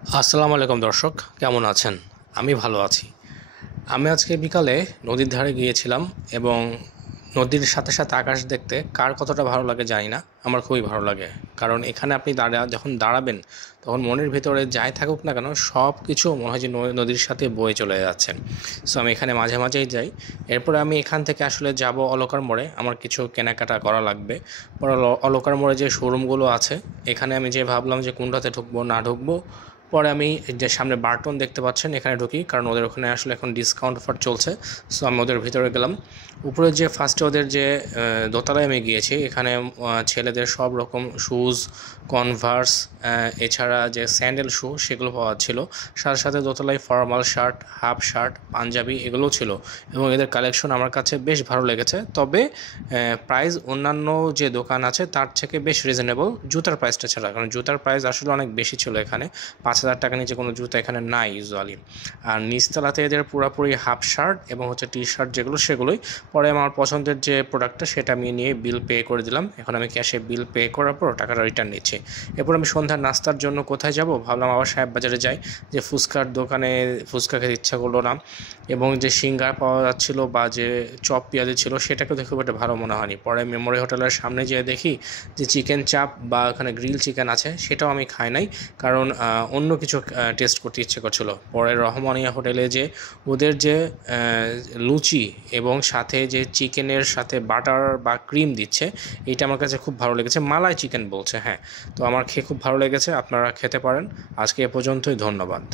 আসসালামু আলাইকুম দর্শক, কেমন আছেন? আমি ভালো আছি। আমি আজকে বিকালে নদীর ধারে গিয়েছিলাম এবং নদীর সাথে সাথে আকাশ দেখতে কার কতটা ভালো লাগে জানি না, আমার খুবই ভালো লাগে। কারণ এখানে আপনি যখন দাঁড়াবেন তখন মনের ভিতরে যাই থাকুক না কেন সব কিছু মনে হয় যে নদীর সাথে বয়ে চলে যাচ্ছে। সো আমি এখানে মাঝে মাঝেই যাই। এরপরে আমি এখান থেকে আসলে যাব অলকার মোড়ে, আমার কিছু কেনাকাটা করা লাগবে। পরে অলকার মোড়ে যে শোরুমগুলো আছে এখানে আমি যে ভাবলাম যে কোনটাতে ঢুকবো না ঢুকবো। পরে আমি যে সামনে বার্টন দেখতে পাচ্ছেন এখানে ঢুকি, কারণ ওদের ওখানে আসলে এখন ডিসকাউন্ট অফার চলছে। সো আমি ওদের ভিতরে গেলাম। উপরে যে ফার্স্টে ওদের যে দোতলায় আমি গিয়েছি, এখানে ছেলেদের সব রকম শ্যুজ, কনভার্স, এছাড়া যে স্যান্ডেল শ্যু সেগুলো পাওয়া ছিল। সাথে সাথে দোতলায় formal shirt, half shirt, Punjabi এগুলোও ছিল এবং এদের কালেকশন আমার কাছে বেশ ভালো লেগেছে। তবে প্রাইস অন্যান্য যে দোকান আছে তার থেকে বেশ রিজনেবল, জুতার প্রাইসটা ছাড়া, কারণ জুতার প্রাইস আসলে অনেক বেশি ছিল। এখানে 5,000 টাকা নিচে কোনো জুতা এখানে নাই ইউজুয়ালি। আর নিচতলাতে এদের পুরোপুরি হাফ শার্ট এবং টি শার্ট যেগুলো সেগুলোই। পরে আমার পছন্দের যে প্রোডাক্টটা সেটা আমি নিয়ে বিল পে করে দিলাম। এখন আমি ক্যাশে বিল পে করার পর টাকাটা রিটার্ন নিচ্ছি। এরপর আমি সন্ধ্যার নাস্তার জন্য কোথায় যাব ভাবলাম, আবার সাহেব বাজারে যাই। যে ফুচকার দোকানে ফুচকা খেতে ইচ্ছা করলো না, এবং যে সিঙ্গারা পাওয়া যাচ্ছিলো বা যে চপ পেঁয়াজি ছিল সেটাকেও দেখে খুব একটা ভালো মনে হয়নি। পরে মেমোরি হোটেলের সামনে যেয়ে দেখি যে চিকেন চাপ বা ওখানে গ্রিল চিকেন আছে, সেটাও আমি খাই নাই, কারণ অন্য কিছু টেস্ট করতে ইচ্ছে করছিলো। পরে রহমানিয়া হোটেলে যে ওদের যে লুচি এবং সাথে যে চিকেনের সাথে বাটার বা ক্রিম দিচ্ছে, এইটা আমার কাছে খুব ভালো লেগেছে। মালাই চিকেন বলছে, হ্যাঁ। তো আমার খেয়ে খুব ভালো লেগেছে, আপনারা খেতে পারেন। আজকে এ পর্যন্তই, ধন্যবাদ।